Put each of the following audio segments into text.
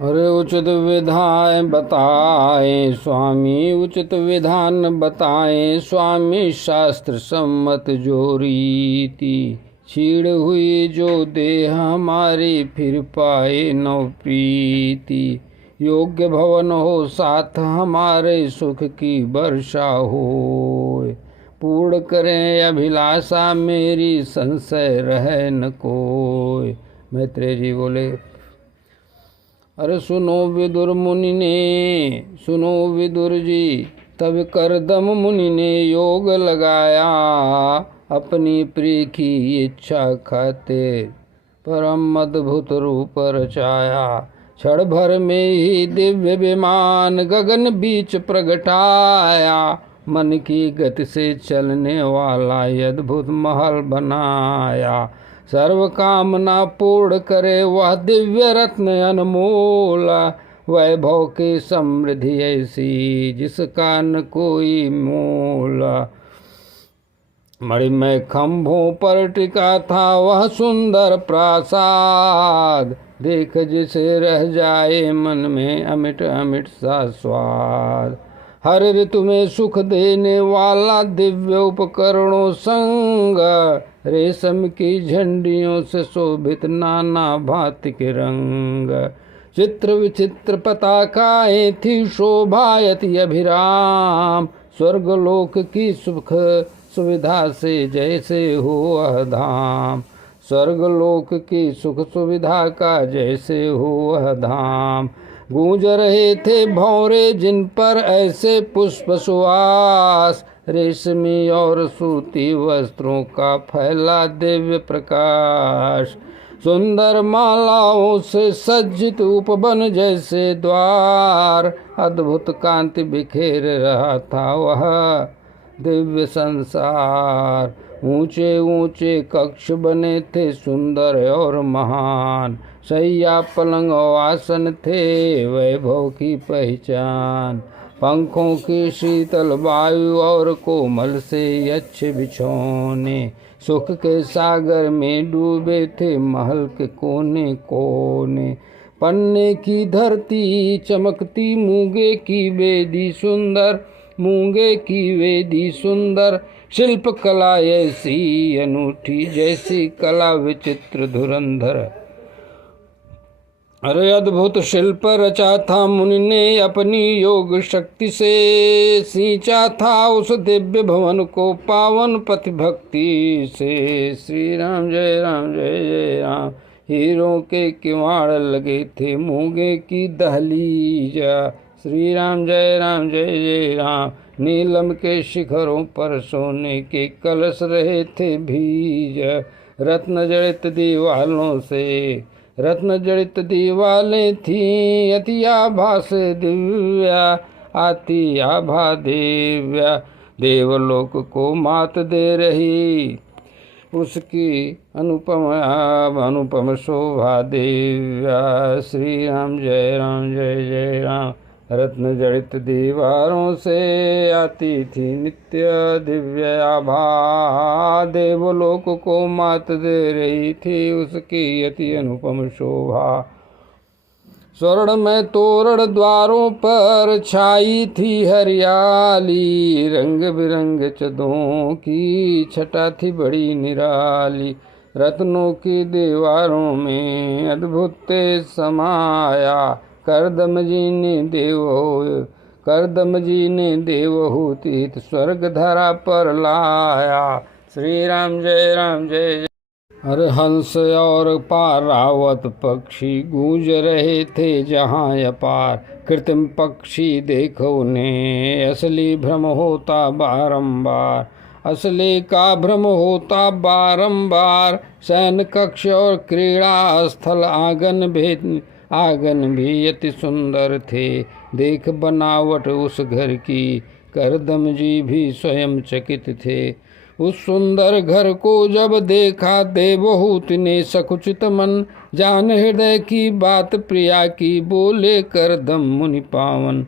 अरे उचित विधान बताए स्वामी, उचित विधान बताए स्वामी, शास्त्र सम्मत जो रीति। छीड़ हुई जो देह हमारी, फिर पाए नव प्रीति। योग्य भवन हो साथ हमारे, सुख की वर्षा हो। पूर्ण करें अभिलाषा मेरी, संशय रहे न कोय। मैत्रेय जी बोले, अरे सुनो विदुर मुनि ने, सुनो विदुर जी, तब करदम मुनि ने योग लगाया। अपनी प्रिय की इच्छा खातिर परम अद्भुत रूप रचाया। क्षण भर में ही दिव्य विमान गगन बीच प्रगटाया। मन की गति से चलने वाला अद्भुत महल बनाया। सर्व कामना पूर्ण करे वह दिव्य रत्न अनमोल। वैभव की समृद्धि ऐसी जिसका न कोई मोल। मणिमय खंभों पर टिका था वह सुंदर प्रासाद। देख जिसे रह जाए मन में अमिट अमिट सा स्वाद। हर ऋतु में सुख देने वाला दिव्य उपकरणों संग। रेशम की झंडियों से शोभित नाना भांति के रंग। चित्र विचित्र पताकाएं थी शोभायति अभिराम। स्वर्गलोक की सुख सुविधा से जैसे हो वह धाम। स्वर्गलोक की सुख सुविधा का जैसे हो वह धाम। गूंज रहे थे भौरे जिन पर ऐसे पुष्प सुवास। रेशमी और सूती वस्त्रों का फैला दिव्य प्रकाश। सुंदर मालाओं से सज्जित उपवन जैसे द्वार। अद्भुत कांति बिखेर रहा था वह दिव्य संसार। ऊंचे ऊंचे कक्ष बने थे सुंदर और महान। शैया पलंग आसन थे वैभव की पहचान। पंखों की शीतल वायु और कोमल से अच्छे बिछौने। सुख के सागर में डूबे थे महल के कोने कोने। पन्ने की धरती चमकती मूंगे की वेदी सुंदर। मूंगे की वेदी सुंदर। शिल्प कला ऐसी अनूठी जैसी कला विचित्र धुरंधर। अरे अद्भुत शिल्प रचा था मुनि ने अपनी योग शक्ति से। सींचा था उस दिव्य भवन को पावन पति भक्ति से। श्री राम जय राम जय जय राम। हीरों के किवाड़ लगे थे मूंगे की दहलीजा। श्री राम जय जय राम। नीलम के शिखरों पर सोने के कलश रहे थे भीज। रत्न जड़ित दीवालों से रत्न जड़ित दीवालें थी। अति आभा से दिव्या आती आभा दिव्या। देवलोक को मात दे रही उसकी अनुपम शोभा दिव्या। श्री राम जय जय राम। रत्न जड़ित दीवारों से आती थी नित्य दिव्य आभा। देवलोक को मात दे रही थी उसकी अति अनुपम शोभा। स्वर्ण में तोरण द्वारों पर छाई थी हरियाली। रंग बिरंग चदों की छटा थी बड़ी निराली। रत्नों की दीवारों में अद्भुत तेज समाया। करदम जी ने देवहूति स्वर्ग धरा पर लाया। श्री राम जय जय। अरे हंस और पारावत पक्षी गूंज रहे थे जहाँ अपार। कृत्रिम पक्षी देखो उन्हें असली भ्रम होता बारंबार। असली का भ्रम होता बारंबार। शयन कक्ष और क्रीड़ा स्थल आंगन भी अति सुंदर थे। देख बनावट उस घर की करदम जी भी स्वयं चकित थे। उस सुंदर घर को जब देखा देवहूति ने सकुचित मन। जान हृदय की बात प्रिया की बोले करदम मुनि पावन।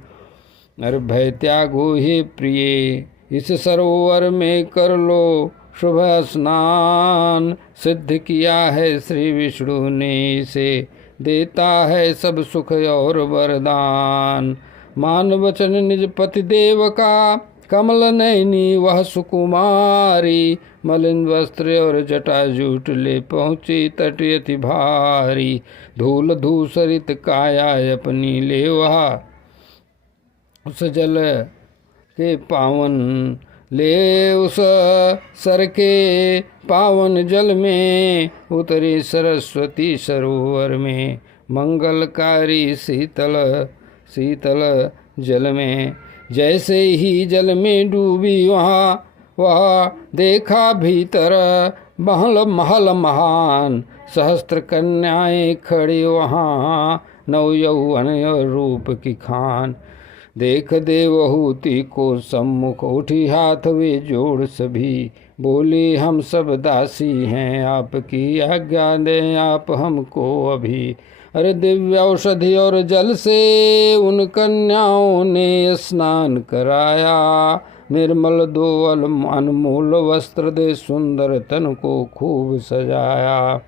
अरे भय त्यागो हे प्रिय इस सरोवर में कर लो शुभ स्नान। सिद्ध किया है श्री विष्णु ने इसे देता है सब सुख और वरदान। मान वचन निज पति देव का, कमल नयनी वह सुकुमारी। मलिन वस्त्र और जटा जूट ले पहुँची तट अति भारी। धूल धूसरित काया अपनी ले वह, उस जल के पावन ले उस सर के पावन जल में। उतरी सरस्वती सरोवर में, मंगलकारी शीतल शीतल जल में। जैसे ही जल में डूबी वह देखा भीतर महल महल महान। सहस्त्र कन्याएं खड़ी वहाँ, नव यौवन और रूप की खान। देख देवहूति को सम्मुख, उठी हाथ वे जोड़ सभी। बोली हम सब दासी हैं, आपकी आज्ञा दें आप हमको अभी। अरे दिव्य औषधि और जल से उन कन्याओं ने स्नान कराया। निर्मल दो अनमोल वस्त्र दे सुंदर तन को खूब सजाया।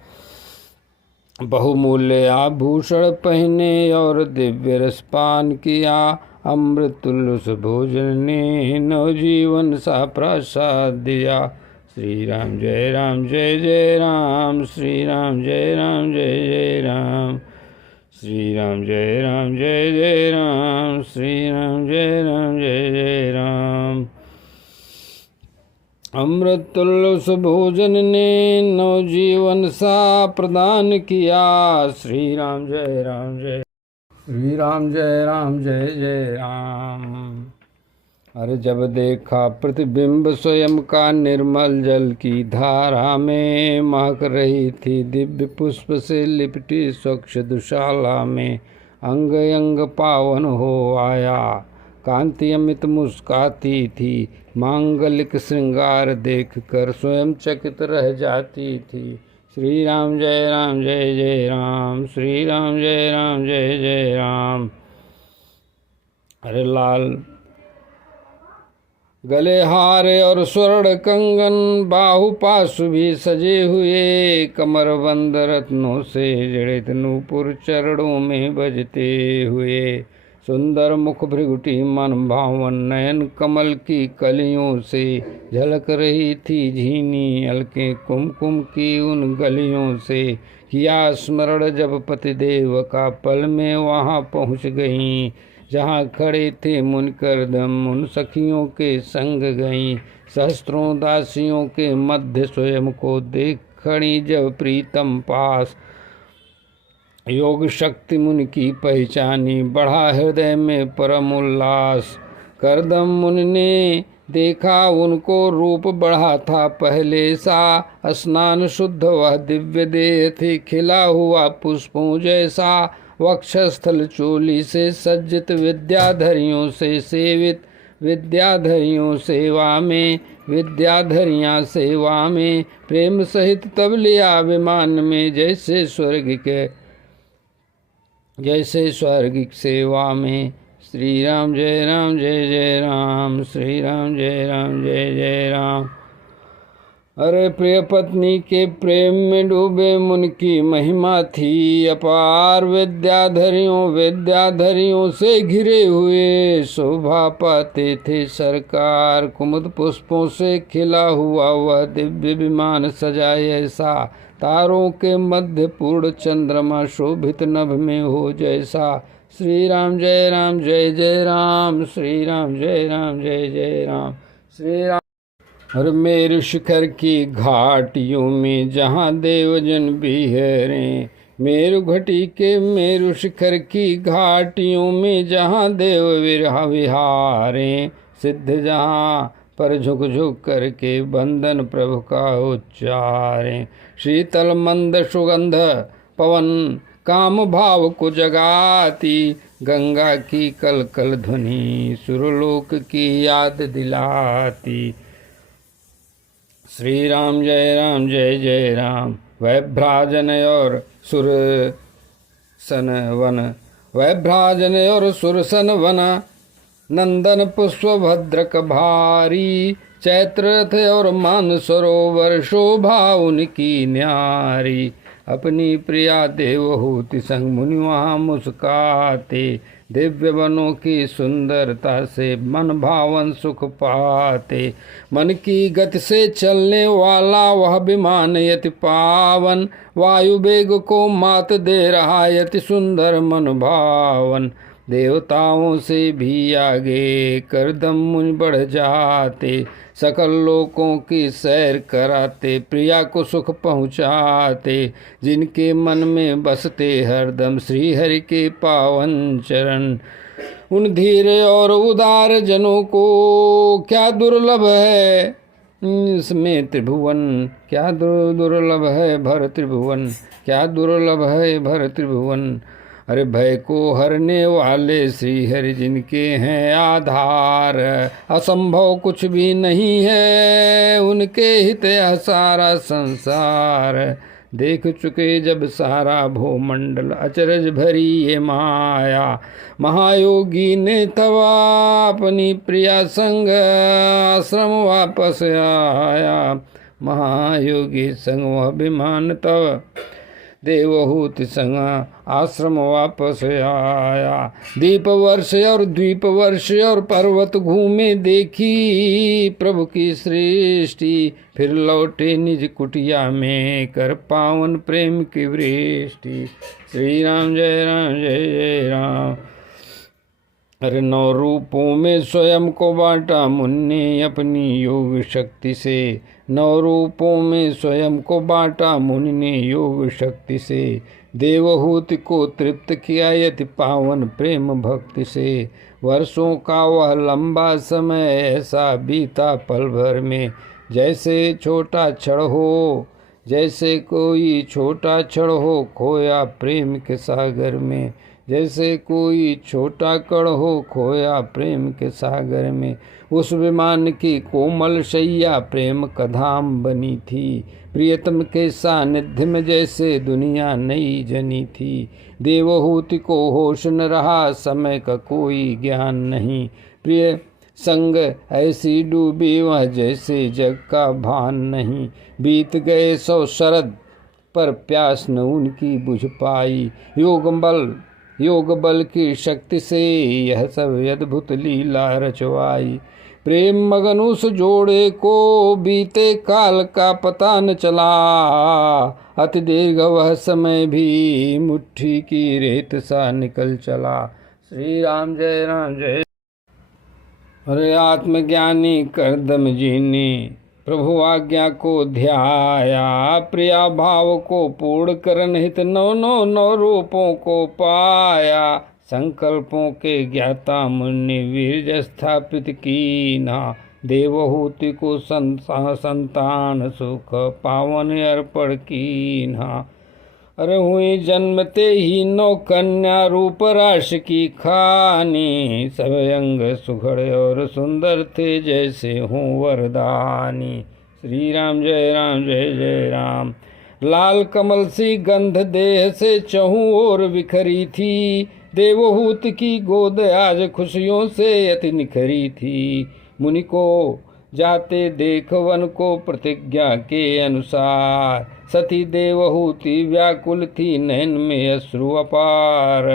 बहुमूल्य आभूषण पहने और दिव्य रसपान किया। अमृत तुल्य उस भोजन ने नवजीवन सा प्रसाद दिया। श्री राम जय राम जय जय राम, श्री राम जय राम जय जय राम, श्री राम जय राम जय जय राम, श्री राम जय राम जय जय राम। अमृत तुल्य उस भोजन ने नवजीवन सा प्रदान किया। श्री राम जय राम जय, श्री राम जय राम जय जय राम। अरे जब देखा प्रतिबिंब स्वयं का निर्मल जल की धारा में, महक रही थी दिव्य पुष्प से लिपटी स्वच्छ दुशाला में। अंग अंग पावन हो आया, कांति अमित मुस्काती थी। मांगलिक श्रृंगार देख कर स्वयं चकित रह जाती थी। श्री राम जय राम जय जय राम, श्री राम जय राम जय जय राम। अरे लाल गले हारे और स्वर्ण कंगन, बाहु पाशु भी सजे हुए। कमर बंद रत्नों से जड़ित नूपुर चरणों में बजते हुए। सुंदर मुख भृगुटी मन भावन, नयन कमल की कलियों से झलक रही थी झीनी। अलके कुमकुम की उन गलियों से किया स्मरण जब पतिदेव का, पल में वहाँ पहुँच गईं जहाँ खड़े थे मुनकर दम। उन सखियों के संग गईं, सहस्त्रों दासियों के मध्य स्वयं को देख खड़ी जब प्रीतम पास। योग शक्ति मुनि की पहचानी, बढ़ा हृदय में परम उल्लास। करदम मुनि ने देखा उनको, रूप बढ़ा था पहले सा। स्नान शुद्ध वह दिव्य देह थे, खिला हुआ पुष्पों जैसा। वक्षस्थल चोली से सज्जित, विद्याधरियों से सेवित। विद्याधरियों सेवा में, विद्याधरियाँ सेवा में। प्रेम सहित तब लिया विमान में, जैसे स्वर्गिक सेवा में। श्री राम जय राम जय जय राम, श्री राम जय राम जय जय राम। अरे प्रिय पत्नी के प्रेम में डूबे मुनि की महिमा थी अपार। विद्याधरियों से घिरे हुए शोभा पाते थे सरकार। कुमुद पुष्पों से खिला हुआ वह दिव्य विमान सजाए ऐसा। तारों के मध्य पूर्ण चंद्रमा शोभित नभ में हो जैसा। श्री राम जय राम जय जय राम, श्री राम जय राम जय जय राम, श्री राम। और मेरु शिखर की घाटियों में जहाँ देवजन बिहरे, मेरु घटी के मेरु शिखर की घाटियों में जहाँ देव विहारे। सिद्ध जहाँ पर झुक झुक करके बंदन प्रभु का उच्चारे। शीतल मंद सुगंध पवन काम भाव को जगाती। गंगा की कल कल ध्वनि सुरलोक की याद दिलाती। श्री राम जय जय राम। वैभ्राजन और सुरसन वन, नंदन पुष्प भद्रक भारी। चैत्र रथ और मान सरोवर शोभा उनकी न्यारी। अपनी प्रिया देवहूति संग मुनि वहाँ मुस्काते। दिव्य वनों की सुंदरता से मन भावन सुख पाते। मन की गति से चलने वाला वह विमान यति पावन, वायु वेग को मात दे रहा यति सुंदर मन भावन। देवताओं से भी आगे करदम मुनि बढ़ जाते, सकल लोकों की सैर कराते, प्रिया को सुख पहुँचाते। जिनके मन में बसते हरदम श्री हरि के पावन चरण, उन धीरे और उदार जनों को क्या दुर्लभ है इसमें त्रिभुवन। क्या दुर्लभ है भर त्रिभुवन, क्या दुर्लभ है भर त्रिभुवन। अरे भय को हरने वाले श्री हरि जिनके हैं आधार, असंभव कुछ भी नहीं है उनके हित है सारा संसार। देख चुके जब सारा भूमंडल अचरज भरी ये माया, महायोगी ने तवा अपनी प्रिया संग आश्रम वापस आया। महायोगी संग वह विमान तब देवहूति संग आश्रम वापस आया। दीप वर्ष और द्वीप वर्ष और पर्वत घूमे देखी प्रभु की सृष्टि, फिर लौटे निज कुटिया में कर पावन प्रेम की वृष्टि। श्री राम जय राम जय जय राम। अरे 9 रूपों में स्वयं को बांटा मुनि ने अपनी योग शक्ति से, 9 रूपों में स्वयं को बांटा मुनि ने योग शक्ति से। देवहूति को तृप्त किया यति पावन प्रेम भक्ति से। वर्षों का वह लंबा समय ऐसा बीता पल भर में, जैसे छोटा क्षण हो, जैसे कोई छोटा क्षण हो खोया प्रेम के सागर में, जैसे कोई छोटा कण हो खोया प्रेम के सागर में। उस विमान की कोमल शैया प्रेम का धाम बनी थी, प्रियतम के सानिध्य में जैसे दुनिया नई जनी थी। देवहूति को होश न रहा, समय का कोई ज्ञान नहीं, प्रिय संग ऐसी डूबी वह जैसे जग का भान नहीं। बीत गए 100 शरद पर प्यास न उनकी बुझ पाई, योग बल की शक्ति से यह सब अद्भुत लीला रचवाई। प्रेम मगन उस जोड़े को बीते काल का पता न चला, अति दीर्घ वह समय भी मुट्ठी की रेत सा निकल चला। श्री राम जय राम जय। अरे आत्मज्ञानी करदम जी ने प्रभु आज्ञा को ध्याया, प्रिया भाव को पूर्ण करन हित 9 रूपों को पाया। संकल्पों के ज्ञाता मुनि वीर्य स्थापित कीना, देवहूति को संतान सुख पावन अर्पण कीना। अरे हुई जन्मते ही 9 कन्या रूप राश की खानी, सब अंग सुघड़ और सुंदर थे जैसे हों वरदानी। श्री राम जय राम जय जय राम। लाल कमल सी गंध देह से चहु ओर बिखरी थी, देवहूति की गोद आज खुशियों से अति निखरी थी। मुनि को जाते देख वन को प्रतिज्ञा के अनुसार, सती देवहूति व्याकुल थी नैन में अश्रु अपार।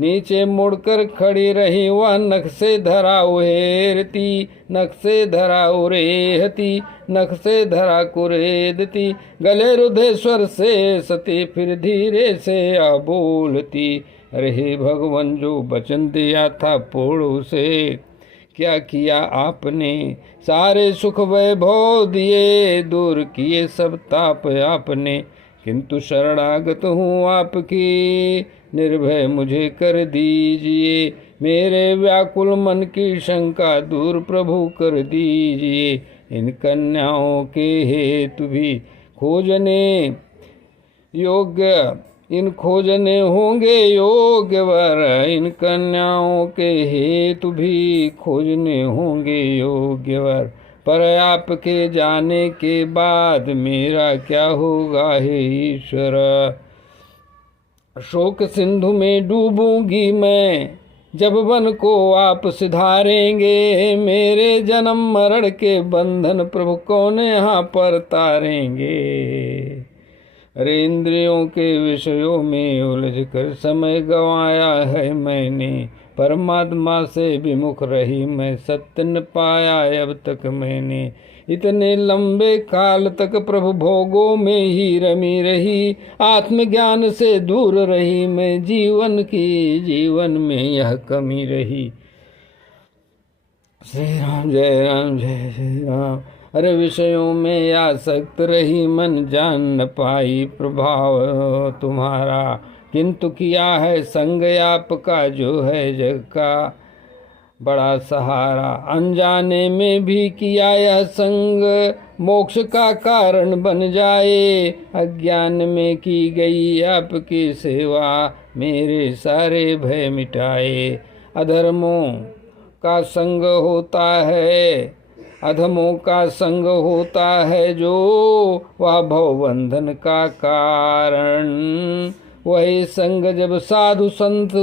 नीचे मुड़कर खड़ी रही वह नख से धरा उहेरती, नख से धरा उरेहती, नख से धरा कुरेदती। गले रुद्धेश्वर से सती फिर धीरे से बोलती, अरे हे भगवान जो वचन दिया था पूर्ण से क्या किया आपने। सारे सुख वैभव दिए, दूर किए सब ताप आपने, किंतु शरणागत हूँ आपकी, निर्भय मुझे कर दीजिए। मेरे व्याकुल मन की शंका दूर प्रभु कर दीजिए। इन कन्याओं के हेतु भी खोजने योग्य, इन खोजने होंगे योग्य वर। इन कन्याओं के हेतु भी खोजने होंगे योग्य वर। पर आपके जाने के बाद मेरा क्या होगा हे ईश्वर। शोक सिंधु में डूबूंगी मैं, जब वन को आप सिधारेंगे। मेरे जन्म मरण के बंधन प्रभु कौन यहाँ पर तारेंगे। अरे इंद्रियों के विषयों में उलझ कर समय गंवाया है मैंने, परमात्मा से विमुख रही मैं, सत्य न पाया अब तक मैंने। इतने लंबे काल तक प्रभु भोगों में ही रमी रही, आत्मज्ञान से दूर रही मैं, जीवन में यह कमी रही। श्री राम जय राम जय जय राम। अरे विषयों में आसक्त रही मन, जान न पाई प्रभाव तुम्हारा, किंतु किया है संग आपका जो है जग का बड़ा सहारा। अनजाने में भी किया यह संग, मोक्ष का कारण बन जाए, अज्ञान में की गई आपकी सेवा, मेरे सारे भय मिटाए। अधर्मों का संग होता है, अधमों का संग होता है जो, वह भवबंधन का कारण। वही संग जब साधु संत,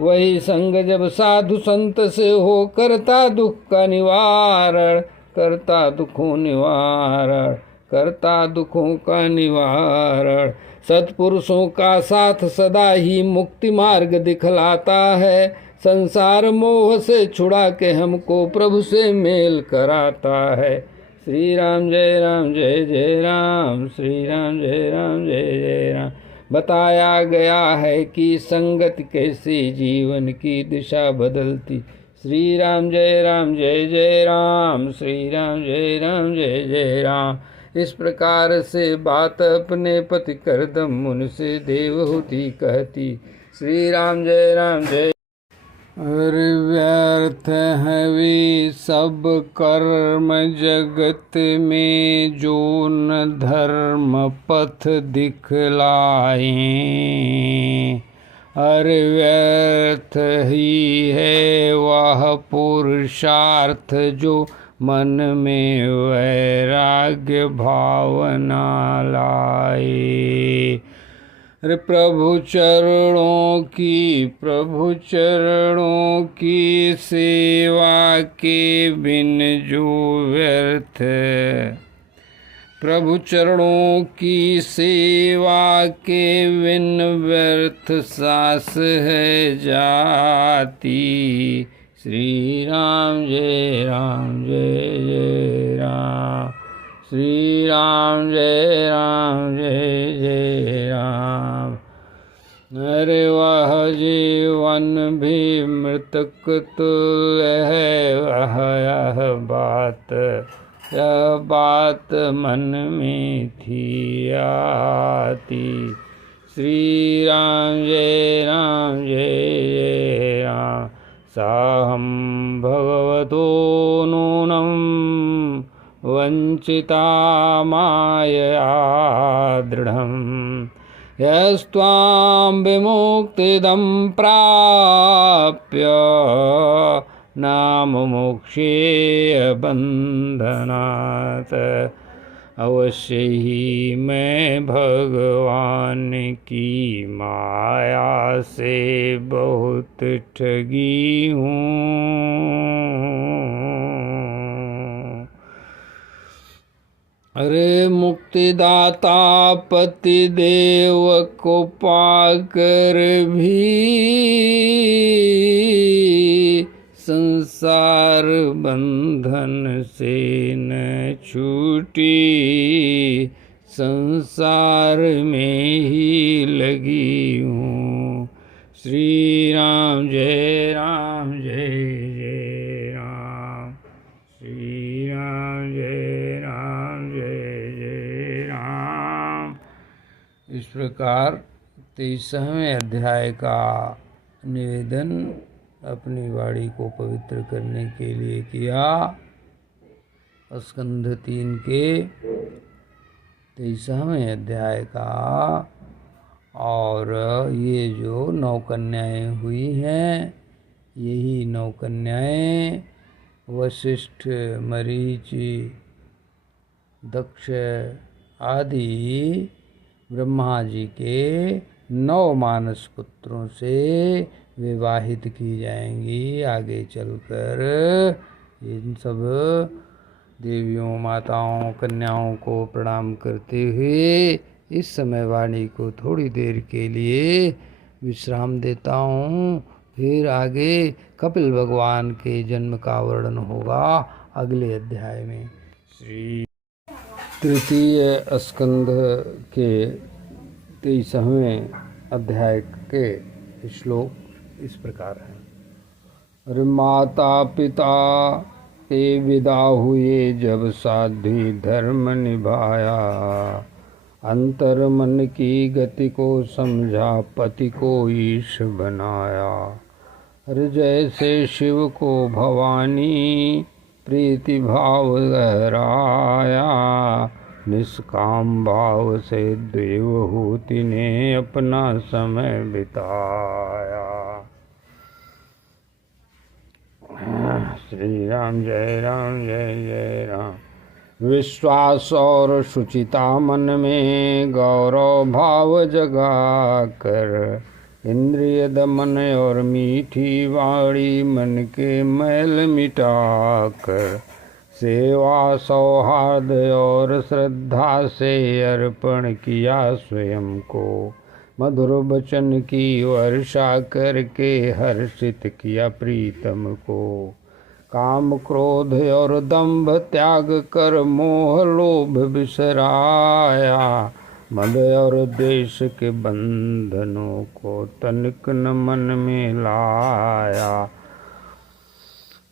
वही संग जब साधु संत से हो, करता दुख का निवारण, करता दुखों निवारण, करता दुखों का निवारण। सत्पुरुषों का साथ सदा ही मुक्ति मार्ग दिखलाता है, संसार मोह से छुड़ा के हमको प्रभु से मेल कराता है। श्री राम जय राम जय जय राम, श्री राम जय राम जय जय राम। बताया गया है कि संगत कैसे जीवन की दिशा बदलती। श्री राम जय राम जय जय राम, श्री राम जय राम जय जय राम। इस प्रकार से बात अपने पति करदम मुनि से देवहूति कहती। श्री राम जय राम जय। अरे व्यर्थ है वे सब कर्म जगत में, जो न धर्म पथ दिखलाए। अरे व्यर्थ ही है वह पुरुषार्थ, जो मन में वैराग्य भावना लाए। अरे प्रभु चरणों की सेवा के बिन जो व्यर्थ, प्रभु चरणों की सेवा के बिन व्यर्थ सांस है जाती। श्री राम जय राम जय जय राम, श्री राम जय राम जय जय राम। अरे वह जीवन भी मृतक तुल्य है, वह यह बात मन में थी आती। श्री राम जय राम, साहं भगवतो नूनं वंचिता मायया दृढ़म्, यस्त्वां विमुक्तिदं प्राप्य नाम मोक्षेय बंधनात्। अवश्य ही मैं भगवान की माया से बहुत ठगी हूँ। अरे मुक्तिदाता पति देव को पाकर भी संसार बंधन से न छूटी, संसार में ही लगी हूँ। श्री राम जय जय राम, श्री राम जय जय राम। इस प्रकार 23वें अध्याय का निवेदन अपनी वाणी को पवित्र करने के लिए किया। स्कंध 3 के 23वें अध्याय का। और ये जो 9 कन्याएं हुई हैं, यही 9 कन्याएं वशिष्ठ, मरीचि, दक्ष आदि ब्रह्मा जी के 9 मानस पुत्रों से विवाहित की जाएंगी। आगे चलकर इन सब देवियों, माताओं, कन्याओं को प्रणाम करते हुए इस समय वाणी को थोड़ी देर के लिए विश्राम देता हूँ, फिर आगे कपिल भगवान के जन्म का वर्णन होगा अगले अध्याय में। श्री तृतीय स्कंध के 23वें अध्याय के श्लोक इस प्रकार हैं। अरे माता पिता ते विदा हुए जब साध्वी धर्म निभाया, अंतर मन की गति को समझा पति को ईश बनाया। अरे जैसे शिव को भवानी प्रीति भाव गहराया, निष्काम भाव से देवहूति ने अपना समय बिताया। श्री राम जय राम जय जय राम। विश्वास और शुचिता मन में गौरव भाव जगा कर, इंद्रिय दमन और मीठी वाणी मन के मैल मिटा कर, सेवा सौहार्द और श्रद्धा से अर्पण किया स्वयं को, मधुर वचन की वर्षा करके हर्षित किया प्रीतम को। काम क्रोध और दंभ त्याग कर मोह लोभ बिसराया, मद और देश के बंधनों को तनिक न मन में लाया।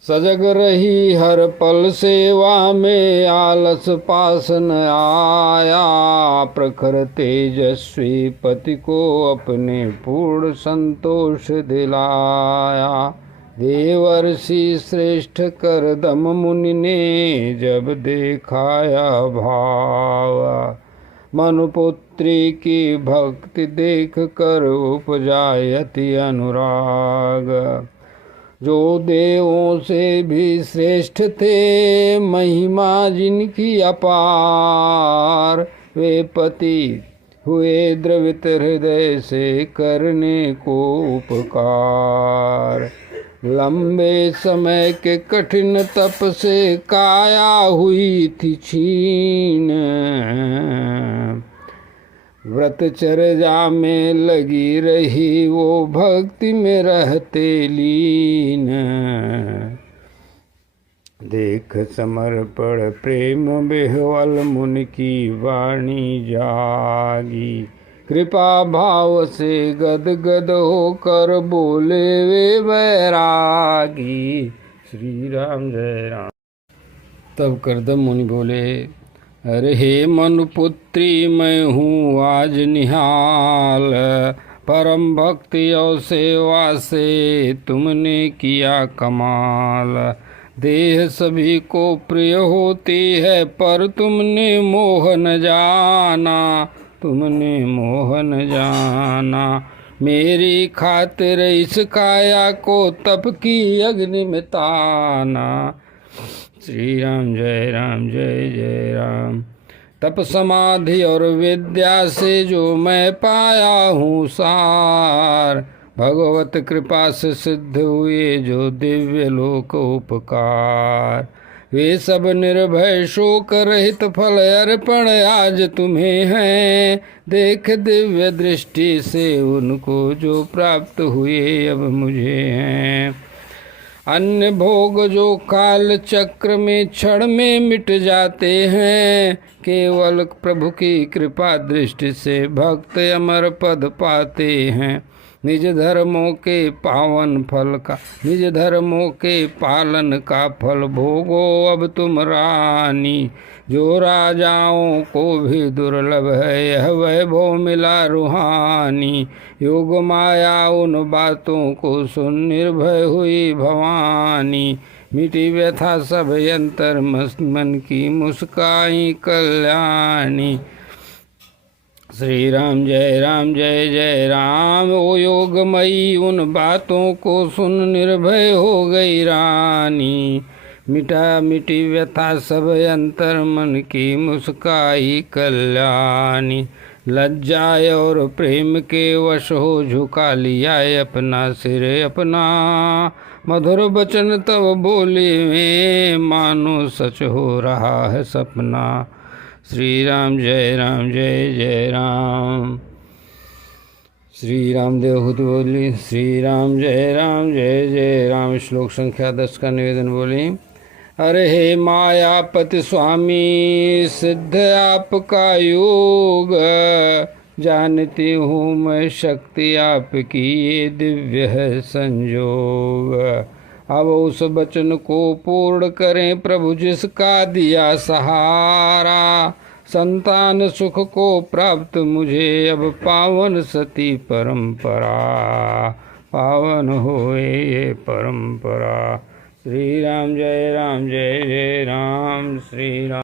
सजग रही हर पल सेवा में आलस पास न आया, प्रखर तेजस्वी पति को अपने पूर्ण संतोष दिलाया। देवर्षि श्रेष्ठ करदम मुनि ने जब देखाया भाव, मनुपुत्री की भक्ति देख कर उपजायति अनुराग। जो देवों से भी श्रेष्ठ थे महिमा जिनकी अपार, वे पति हुए द्रवित हृदय से करने को उपकार। लंबे समय के कठिन तप से काया हुई थी क्षीण, व्रतचर्या में लगी रही वो भक्ति में रहते लीन। देख समर्पण प्रेम बेहवल मुनि की वाणी जागी, कृपा भाव से गद गद होकर बोले वे वैरागी। श्री राम जय राम। तब करदम मुनि बोले, अरे हे मनुपुत्री मैं हूँ आज निहाल, परम भक्ति और सेवा से तुमने किया कमाल। देह सभी को प्रिय होती है पर तुमने मोह न जाना, तुमने मोह न जाना। मेरी खातिर इस काया को तप की अग्नि में ताना। श्री राम जय राम जय जय राम। तप समाधि और विद्या से जो मैं पाया हूँ सार, भगवत कृपा से सिद्ध हुए जो दिव्य लोक उपकार। वे सब निर्भय शोक रहित फल अर्पण आज तुम्हें हैं, देख दिव्य दृष्टि से उनको जो प्राप्त हुए अब मुझे हैं। अन्य भोग जो काल चक्र में क्षण में मिट जाते हैं, केवल प्रभु की कृपा दृष्टि से भक्त अमर पद पाते हैं। निज धर्मों के पावन फल का, निज धर्मों के पालन का फल भोगो अब तुम रानी। जो राजाओं को भी दुर्लभ है यह वैभव मिला रूहानी। योग माया उन बातों को सुन निर्भय हुई भवानी। मिटी व्यथा सब अंतर मन की मुस्काई कल्याणी। श्री राम जय जय राम। ओ योगमयी उन बातों को सुन निर्भय हो गई रानी। मिटा मिटी व्यथा सब अंतर मन की मुस्काई कल्याणी। लज्जा और प्रेम के वश हो झुका लिया अपना सिर अपना। मधुर वचन तब बोले में मानो सच हो रहा है सपना। श्री राम जय जय राम। श्री रामदेव बोली श्री राम जय राम। श्लोक संख्या 10 का निवेदन बोली। अरे हे मायापति स्वामी, सिद्ध आपका योग, जानती हूँ मैं शक्ति आपकी, ये दिव्य है संयोग। अब उस वचन को पूर्ण करें प्रभु, जिसका दिया सहारा। संतान सुख को प्राप्त मुझे, अब पावन सती परंपरा, पावन होए ये परंपरा। श्री राम जय राम, श्री राम।